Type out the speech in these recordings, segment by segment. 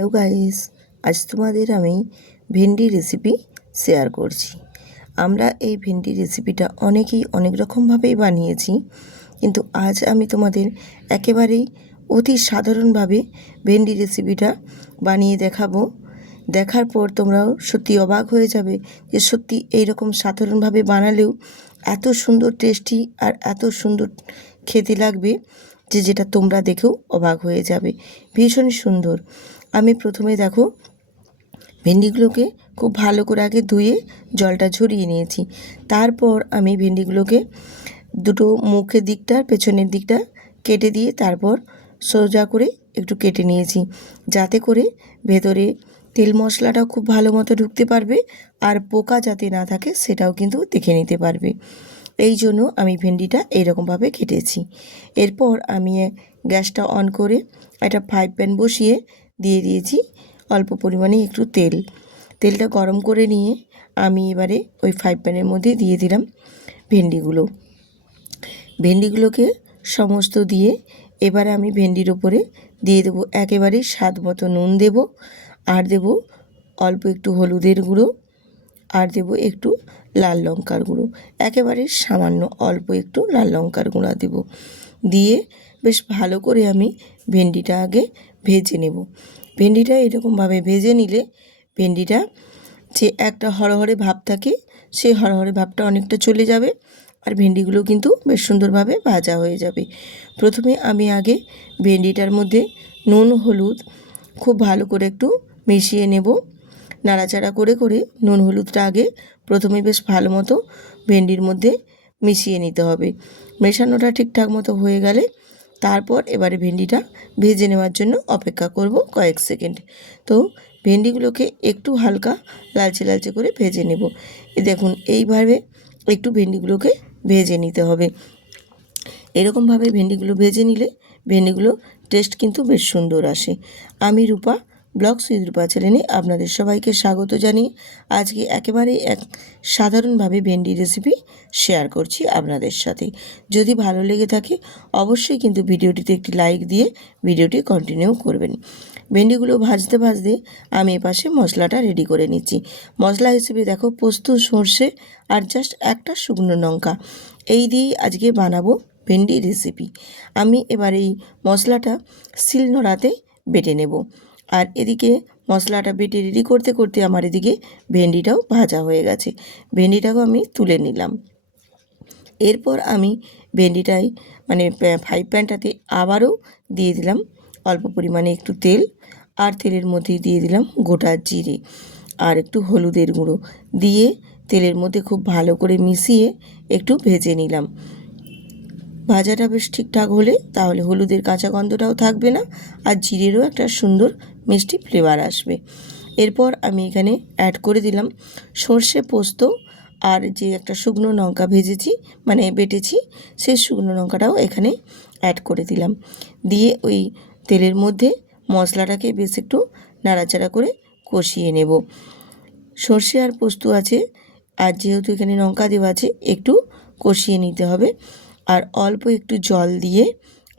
Hello guys, আজ তোমাদের আমি ভেন্ডি রেসিপি শেয়ার করছি। আমরা এই ভেন্ডি রেসিপিটা অনেকেই অনেক রকমভাবেই বানিয়েছি, কিন্তু আজ আমি তোমাদের একেবারেই অতি সাধারণভাবে ভেন্ডি রেসিপিটা বানিয়ে দেখাবো। দেখার পর তোমরাও সত্যি অবাক হয়ে যাবে যে সত্যি এইরকম সাধারণভাবে বানালেও এত সুন্দর টেস্টি আর এত সুন্দর খেতে লাগবে যেটা তোমরা দেখেও অবাক হয়ে যাবে। ভীষণই সুন্দর। আমি প্রথমে দেখো ভেন্ডিগুলোকে খুব ভালো করে আগে ধুয়ে জলটা ঝরিয়ে নিয়েছি। তারপর আমি ভেন্ডিগুলোকে দুটো মুখের দিকটা পেছনের দিকটা কেটে দিয়ে তারপর সোজা করে একটু কেটে নিয়েছি, যাতে করে ভেতরে তেল মশলাটাও খুব ভালো মতো ঢুকতে পারবে আর পোকা যাতে না থাকে সেটাও কিন্তু দেখে নিতে পারবে। এই জন্য আমি ভেন্ডিটা এইরকমভাবে কেটেছি। এরপর আমি গ্যাসটা অন করে একটা ফ্রাই প্যান বসিয়ে দিয়ে দিয়েছি অল্প পরিমাণে একটু তেলটা গরম করে নিয়ে আমি এবারে ওই ফ্রাই প্যানের মধ্যে দিয়ে দিলাম ভেন্ডিগুলোকে সমস্ত দিয়ে এবারে আমি ভেন্ডির ওপরে দিয়ে দেবো একেবারে স্বাদ মতো নুন দেব, আর দেব অল্প একটু হলুদের গুঁড়ো, আর দেবো একটু লাল লঙ্কার গুঁড়ো, একেবারে সামান্য অল্প একটু লাল লঙ্কার গুঁড়া দেব। দিয়ে বেশ ভালো করে আমি ভেন্ডিটা আগে ভেজে নেব। ভেন্ডিটা এরকমভাবে ভেজে নিলে ভেন্ডিটা যে একটা হরহরে ভাব থাকে সেই হরহরে ভাবটা অনেকটা চলে যাবে আর ভেন্ডিগুলো কিন্তু বেশ সুন্দরভাবে ভাজা হয়ে যাবে। প্রথমে আমি আগে ভেন্ডিটার মধ্যে নুন হলুদ খুব ভালো করে একটু মিশিয়ে নেব। নাড়াচাড়া করে করে নুন হলুদটা আগে প্রথমে বেশ ভালো মতো ভেন্ডির মধ্যে মিশিয়ে নিতে হবে। মেশানোটা ঠিকঠাক মতো হয়ে গেলে তারপর এবারে ভেন্ডিটা ভেজে নেওয়ার জন্য অপেক্ষা করব কয়েক সেকেন্ড। তো ভেন্ডিগুলোকে একটু হালকা লালচে লালচে করে ভেজে নেব। দেখুন এইভাবে একটু ভেন্ডিগুলোকে ভেজে নিতে হবে। এরকমভাবে ভেন্ডিগুলো ভেজে নিলে ভেন্ডিগুলো টেস্ট কিন্তু বেশ সুন্দর আসে। আমি রূপা ব্লগস উইথ রূপা চ্যানেলে আপনাদের সবাইকে স্বাগত জানিয়ে আজকে একেবারে এক সাধারণভাবে ভেন্ডি রেসিপি শেয়ার করছি আপনাদের সাথে। যদি ভালো লেগে থাকে অবশ্যই কিন্তু ভিডিওটিতে একটি লাইক দিয়ে ভিডিওটি কন্টিনিউ করবেন। ভেন্ডিগুলো ভাজতে ভাজতে আমি এপাশে মশলাটা রেডি করে নিচ্ছি। মশলা হিসেবে দেখো পোস্ত, সর্ষে আর জাস্ট একটা শুকনো লঙ্কা, এই দিয়েই আজকে বানাবো ভেন্ডি রেসিপি। আমি এবার এই মশলাটা শিলনোড়াতে বেটে নেব। আর এদিকে মশলাটা বেটে রেডি করতে করতে আমার এদিকে ভেন্ডিটাও ভাজা হয়ে গেছে। ভেন্ডিটাকেও আমি তুলে নিলাম। এরপর আমি ভেন্ডিটাই ফ্রাই প্যানটাতে আবারও দিয়ে দিলাম অল্প পরিমাণে একটু তেল, আর তেলের মধ্যে দিয়ে দিলাম গোটা জিরে আর একটু হলুদের গুঁড়ো দিয়ে তেলের মধ্যে খুব ভালো করে মিশিয়ে একটু ভেজে নিলাম। ভাজাটা বেশ ঠিকঠাক হলে তাহলে হলুদের কাঁচা গন্ধটাও থাকবে না আর জিরেরও একটা সুন্দর মিষ্টি ফ্লেভার আসবে। এরপর আমি এখানে অ্যাড করে দিলাম সর্ষে পোস্ত আর যে একটা শুকনো লঙ্কা ভেজেছি বেটেছি সেই শুকনো লঙ্কাটাও এখানে অ্যাড করে দিলাম। দিয়ে ওই তেলের মধ্যে মশলাটাকে বেশ একটু নাড়াচাড়া করে কষিয়ে নেব। সর্ষে আর পোস্ত আছে আর যেহেতু এখানে লঙ্কা দেওয়া আছে একটু কষিয়ে নিতে হবে। আর অল্প একটু জল দিয়ে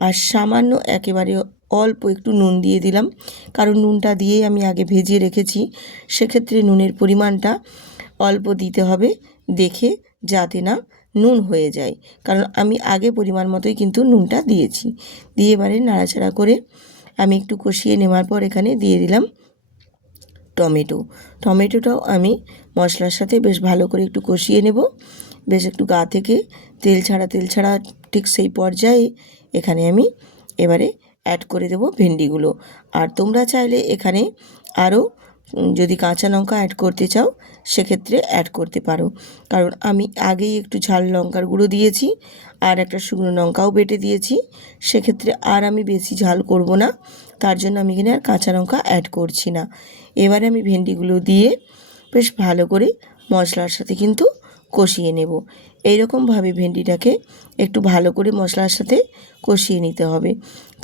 আর সামান্য একেবারে অল্প একটু নুন দিয়ে দিলাম, কারণ নুনটা দিয়েই আমি আগে ভেজে রেখেছি। সেক্ষেত্রে নুনের পরিমাণটা অল্প দিতে হবে দেখে, যাতে না নুন হয়ে যায়, কারণ আমি আগে পরিমাণ মতোই কিন্তু নুনটা দিয়েছি। দিয়ে এবারে নাড়াচাড়া করে আমি একটু কষিয়ে নেওয়ার পর এখানে দিয়ে দিলাম টমেটোটাও আমি মশলার সাথে বেশ ভালো করে একটু কষিয়ে নেব। বেশ একটু গা থেকে তেল ছাড়া ঠিক সেই পর্যায়ে এখানে আমি এবারে অ্যাড করে দেব ভেন্ডিগুলো। আর তোমরা চাইলে এখানে আরও যদি কাঁচা লঙ্কা অ্যাড করতে চাও সেক্ষেত্রে অ্যাড করতে পারো, কারণ আমি আগেই একটু ঝাল লঙ্কার গুঁড়ো দিয়েছি আর একটা শুকনো লঙ্কাও বেটে দিয়েছি। সেক্ষেত্রে আর আমি বেশি ঝাল করব না, তার জন্য আমি এখানে আর কাঁচা লঙ্কা অ্যাড করছি না। এবারে আমি ভেন্ডিগুলো দিয়ে বেশ ভালো করে মশলার সাথে কিন্তু কষিয়ে নেব। এইরকমভাবে ভেন্ডিটাকে একটু ভালো করে মশলার সাথে কষিয়ে নিতে হবে,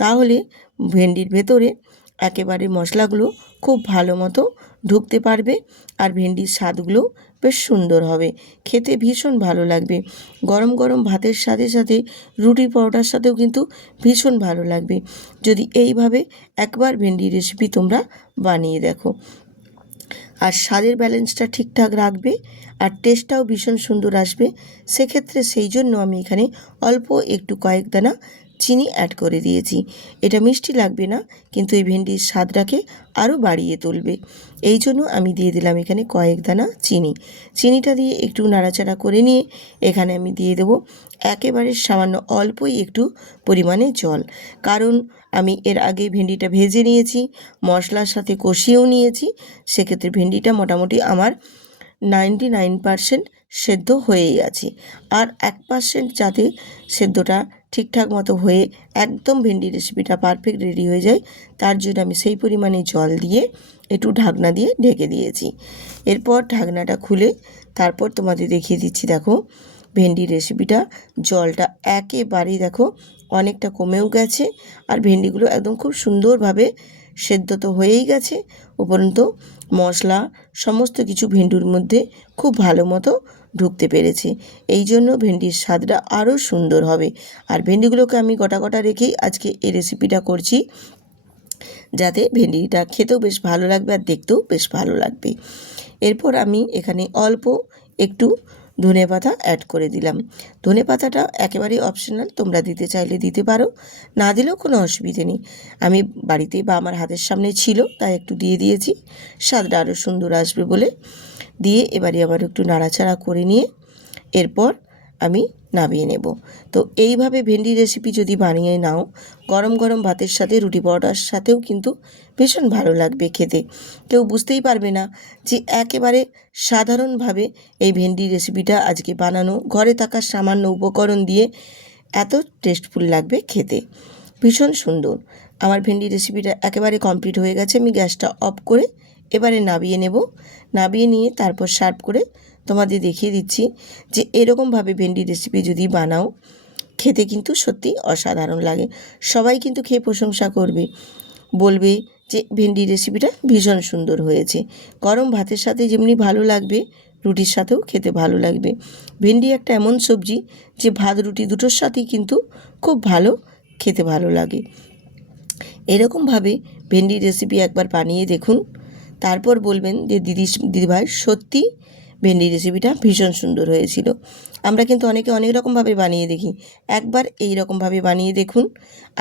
তাহলে ভেন্ডির ভেতরে একেবারে মশলাগুলো খুব ভালো মতো ঢুকতে পারবে আর ভেন্ডির স্বাদগুলো বেশ সুন্দর হবে, খেতে ভীষণ ভালো লাগবে। গরম গরম ভাতের সাথে সাথে রুটি পরোটার সাথেও কিন্তু ভীষণ ভালো লাগবে যদি এইভাবে একবার ভেন্ডির রেসিপি তোমরা বানিয়ে দেখো। আর স্বাদের ব্যালেন্সটা ঠিকঠাক রাখবে আর টেস্টটাও ভীষণ সুন্দর আসবে। সেক্ষেত্রে সেই জন্য আমি এখানে অল্প একটু কয়েক দানা চিনি অ্যাড করে দিয়েছি। এটা মিষ্টি লাগবে না, কিন্তু এই ভেন্ডির স্বাদটাকে আরও বাড়িয়ে তুলবে। এই জন্য আমি দিয়ে দিলাম এখানে কয়েক দানা চিনি। চিনিটা দিয়ে একটু নাড়াচাড়া করে নিয়ে এখানে আমি দিয়ে দেবো একেবারে সামান্য অল্পই একটু পরিমাণে জল, কারণ আমি এর আগে ভেন্ডিটা ভেজে নিয়েছি, মশলার সাথে কষিয়েও নিয়েছি। সেক্ষেত্রে ভেন্ডিটা মোটামুটি আমার 99% সেদ্ধ হয়েই আছে। আর 1% যাতে সেদ্ধটা ঠিকঠাক মতো হয়ে একদম ভেন্ডি রেসিপিটা পারফেক্ট রেডি হয়ে যায়, তার জন্য আমি সেই পরিমাণে জল দিয়ে একটু ঢাকনা দিয়ে ঢেকে দিয়েছি। এরপর ঢাকনাটা খুলে তারপর তোমাদের দেখিয়ে দিচ্ছি। দেখো ভেন্ডি রেসিপিটা জলটা একেবারেই দেখো অনেকটা কমেও গেছে, আর ভেন্ডিগুলো একদম খুব সুন্দরভাবে সেদ্ধ তো হয়েই গেছে, উপরন্তু মশলা সমস্ত কিছু ভেন্ডির মধ্যে খুব ভালো মতো ঢুকতে পেরেছে। এই জন্য ভেন্ডির স্বাদটা আরও সুন্দর হবে। আর ভেন্ডিগুলোকে আমি গোটা গোটা রেখেই আজকে এই রেসিপিটা করছি, যাতে ভেন্ডিটা খেতেও বেশ ভালো লাগবে আর দেখতেও বেশ ভালো লাগবে। এরপর আমি এখানে অল্প একটু ধনেপাতা অ্যাড করে দিলাম। ধনেপাতাটা একেবারেই অপশনাল, তোমরা দিতে চাইলে দিতে পারো, না দিলেও কোনো অসুবিধে নেই। আমি বাড়িতে বা আমার হাতের সামনে ছিল তাই একটু দিয়ে দিয়েছি, স্বাদটা আরও সুন্দর আসবে বলে। দিয়ে এবারে আবার একটু নাড়াচাড়া করে নিয়ে এরপর আমি নামিয়ে নেব। তো এইভাবে ভেন্ডি রেসিপি যদি বানিয়ে নাও, গরম গরম ভাতের সাথে রুটি পরোটার সাথেও কিন্তু ভীষণ ভালো লাগবে খেতে। কেউ বুঝতেই পারবে না যে একেবারে সাধারণভাবে এই ভেন্ডি রেসিপিটা আজকে বানানো, ঘরে থাকা সামান্য উপকরণ দিয়ে এত টেস্টফুল লাগবে খেতে, ভীষণ সুন্দর। আমার ভেন্ডি রেসিপিটা একেবারে কমপ্লিট হয়ে গেছে। আমি গ্যাসটা অফ করে এবারে নামিয়ে নেব। নামিয়ে নিয়ে তারপর সার্ভ করে তোমাদের দেখিয়ে দিচ্ছি যে এরকমভাবে ভেন্ডি রেসিপি যদি বানাও, খেতে কিন্তু সত্যি অসাধারণ লাগে। সবাই কিন্তু খেয়ে প্রশংসা করবে, বলবে যে ভেন্ডি রেসিপিটা ভীষণ সুন্দর হয়েছে। গরম ভাতের সাথে যেমনি ভালো লাগবে, রুটির সাথেও খেতে ভালো লাগবে। ভেন্ডি একটা এমন সবজি যে ভাত রুটি দুটোর সাথেই কিন্তু খুব ভালো খেতে ভালো লাগে। এরকমভাবে ভেন্ডি রেসিপি একবার বানিয়ে দেখুন, তারপর বলবেন যে দিদিভাই সত্যি ভেন্ডি রেসিপিটা ভীষণ সুন্দর হয়েছিল। আমরা কিন্তু অনেকে অনেক রকমভাবে বানিয়ে দেখি, একবার এই রকমভাবে বানিয়ে দেখুন,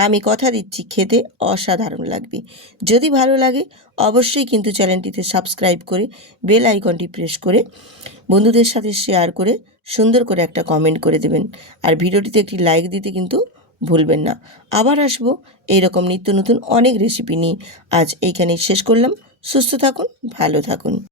আমি কথা দিচ্ছি খেতে অসাধারণ লাগবে। যদি ভালো লাগে অবশ্যই কিন্তু চ্যানেলটিতে সাবস্ক্রাইব করে বেল আইকনটি প্রেস করে বন্ধুদের সাথে শেয়ার করে সুন্দর করে একটা কমেন্ট করে দেবেন। আর ভিডিওটিতে একটি লাইক দিতে কিন্তু ভুলবেন না। আবার আসবো এইরকম নিত্য নতুন অনেক রেসিপি নিয়ে। আজ এইখানেই শেষ করলাম। সুস্থ থাকুন, ভালো থাকুন।